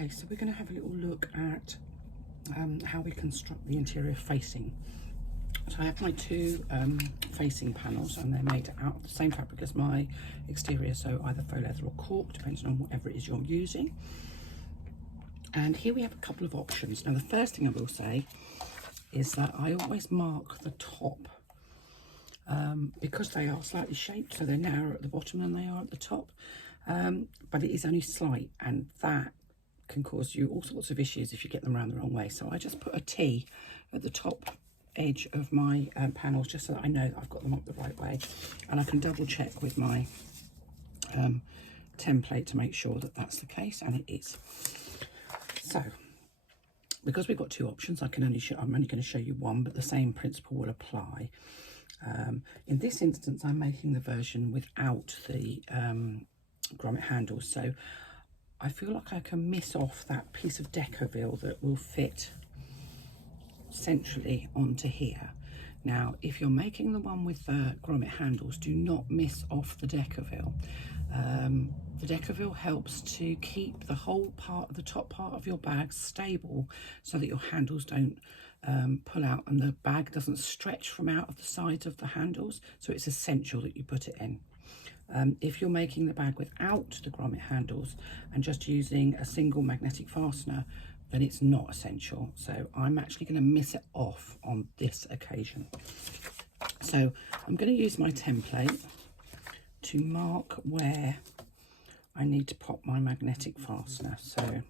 Okay, so we're going to have a little look at how we construct the interior facing. So I have my two facing panels, and they're made out of the same fabric as my exterior, so either faux leather or cork, depending on whatever it is you're using. And here we have a couple of options. Now, the first thing I will say is that I always mark the top because they are slightly shaped, so they're narrower at the bottom than they are at the top, but it is only slight, and that can cause you all sorts of issues if you get them around the wrong way. So I just put a T at the top edge of my panels, just so that I know that I've got them up the right way, and I can double check with my template to make sure that that's the case, and it is. So because we've got two options, I'm only going to show you one, but the same principle will apply. In this instance, I'm making the version without the grommet handles, so I feel like I can miss off that piece of Decoville that will fit centrally onto here. Now, if you're making the one with the grommet handles, do not miss off the Decoville. The Decoville helps to keep the whole part of the top part of your bag stable, so that your handles don't pull out and the bag doesn't stretch from out of the sides of the handles. So it's essential that you put it in. If you're making the bag without the grommet handles and just using a single magnetic fastener, then it's not essential. So I'm actually going to miss it off on this occasion. So I'm going to use my template to mark where I need to pop my magnetic fastener. So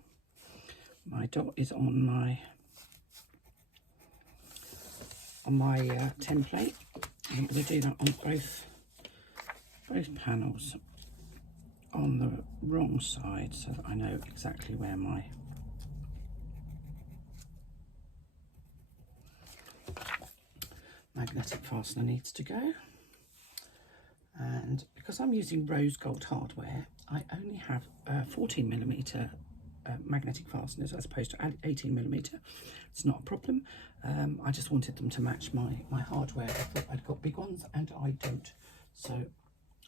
my dot is on my template. I'm going to do that on both panels on the wrong side, so that I know exactly where my magnetic fastener needs to go. And because I'm using rose gold hardware, I only have 14mm magnetic fasteners as opposed to 18mm. It's not a problem. I just wanted them to match my hardware. I thought I'd got big ones and I don't, so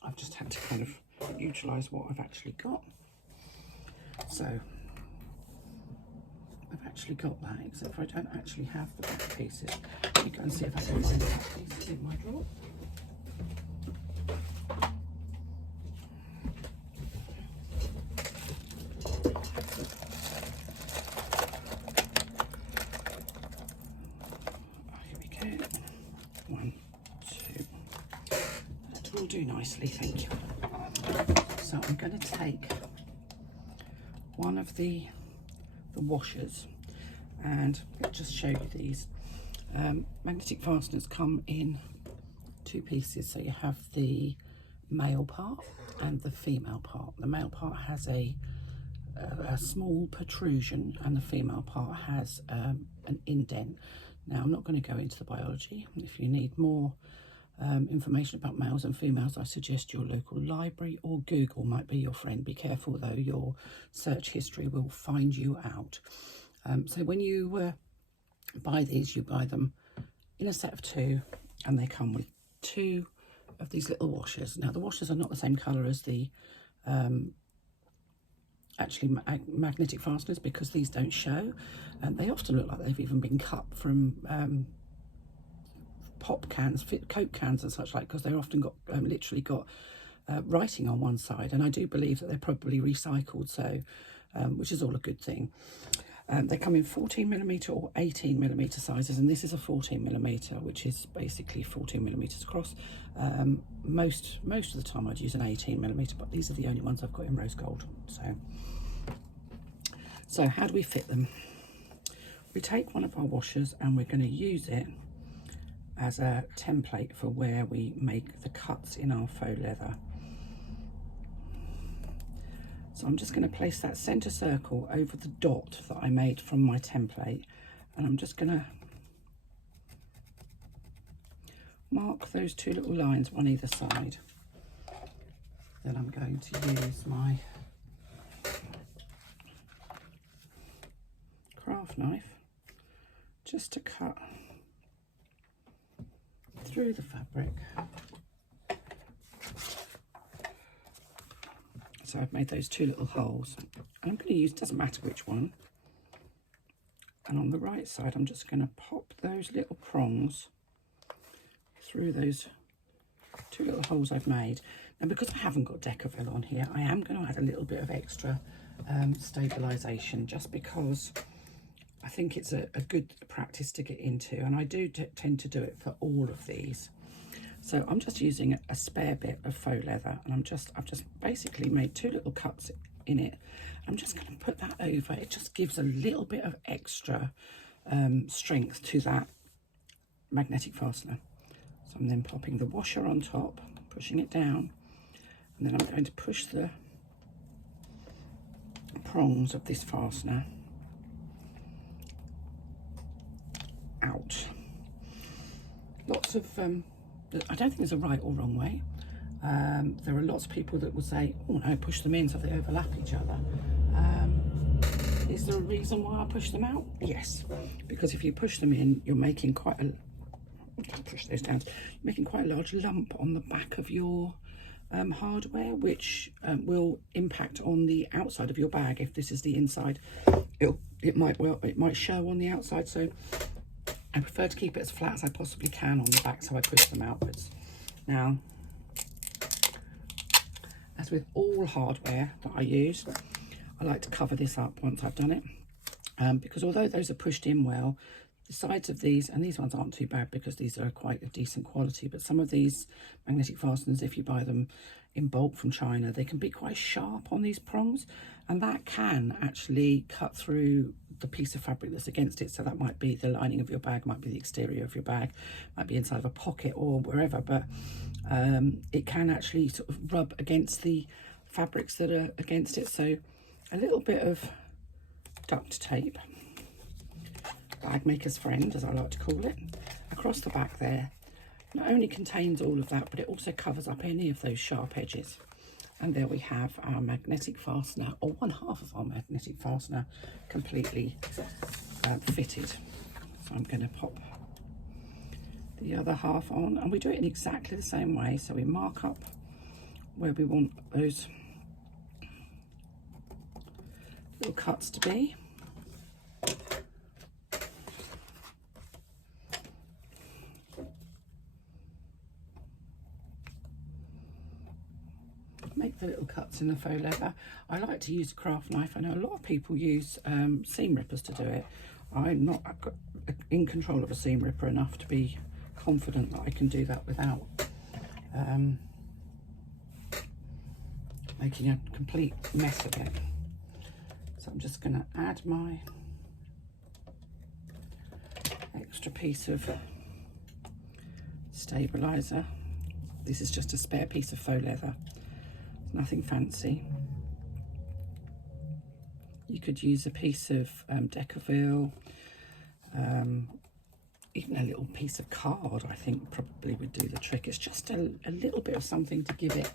I've just had to kind of utilise what I've actually got. So I've actually got that, except for I don't actually have the back pieces. Let me go and see if I can find the back pieces in my drawer. Here we go. 1, 2. That will do nicely, thank you. So I'm going to take one of the washers, and I'll just show you these. Magnetic fasteners come in two pieces, so you have the male part and the female part. The male part has a small protrusion, and the female part has an indent. Now, I'm not going to go into the biology. If you need more information about males and females, I suggest your local library or Google might be your friend. Be careful though, your search history will find you out. So when you buy these, you buy them in a set of two, and they come with two of these little washers. Now, the washers are not the same colour as the actually magnetic fasteners, because these don't show, and they often look like they've even been cut from pop cans, Coke cans and such like, because they're often got literally got writing on one side, and I do believe that they're probably recycled, so which is all a good thing. They come in 14mm or 18mm sizes, and this is a 14mm, which is basically 14mm across. Most of the time I'd use an 18mm, but these are the only ones I've got in rose gold. So how do we fit them? We take one of our washers and we're going to use it as a template for where we make the cuts in our faux leather. So I'm just going to place that centre circle over the dot that I made from my template, and I'm just going to mark those two little lines, one either side. Then I'm going to use my craft knife just to cut through the fabric So I've made those 2 little holes. And I'm going to use, doesn't matter which one. And on the right side, I'm just going to pop those little prongs through those 2 little holes I've made. Now, because I haven't got Decavil on here, I am going to add a little bit of extra stabilisation, just because I think it's a good practice to get into, and I do tend to do it for all of these. So I'm just using a spare bit of faux leather, and I've just basically made 2 little cuts in it. I'm just going to put that over. It just gives a little bit of extra strength to that magnetic fastener. So I'm then popping the washer on top, pushing it down, and then I'm going to push the prongs of this fastener out. Lots of I don't think there's a right or wrong way. There are lots of people that will say, oh no, push them in so they overlap each other. Is there a reason why I push them out? Yes, because if you push them in, you're making quite a, push those down, you're making quite a large lump on the back of your hardware, which will impact on the outside of your bag. If this is the inside, it might show on the outside. So I prefer to keep it as flat as I possibly can on the back, so I push them outwards. Now, as with all hardware that I use, I like to cover this up once I've done it, because although those are pushed in well, the sides of these, and these ones aren't too bad because these are quite a decent quality, but some of these magnetic fasteners, if you buy them in bulk from China, they can be quite sharp on these prongs, and that can actually cut through the piece of fabric that's against it. So that might be the lining of your bag, might be the exterior of your bag, might be inside of a pocket or wherever, but it can actually sort of rub against the fabrics that are against it. So a little bit of duct tape, bag maker's friend as I like to call it, across the back there, not only contains all of that, but it also covers up any of those sharp edges. And there we have our magnetic fastener, or 1/2 of our magnetic fastener, completely fitted. So I'm going to pop the other half on, and we do it in exactly the same way. So we mark up where we want those little cuts to be. Make the little cuts in the faux leather. I like to use a craft knife. I know a lot of people use seam rippers to do it. I'm not in control of a seam ripper enough to be confident that I can do that without making a complete mess of it. So I'm just going to add my extra piece of stabilizer. This is just a spare piece of faux leather. Nothing fancy. You could use a piece of Decavil, even a little piece of card, I think probably would do the trick. It's just a little bit of something to give it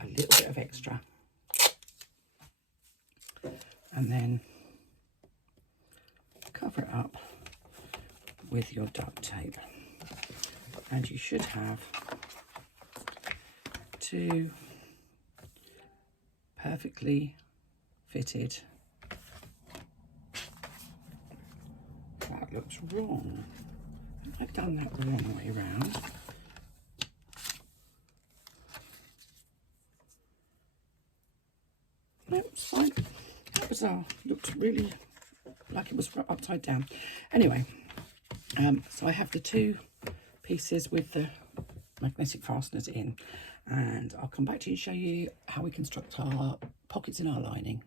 a little bit of extra. And then cover it up with your duct tape. And you should have 2 perfectly fitted. That looks wrong. I've done that the wrong way around. No, it's fine. That bizarre. Looked really like it was upside down. Anyway, so I have the 2 pieces with the magnetic fasteners in, and I'll come back to you and show you how we construct our pockets in our lining.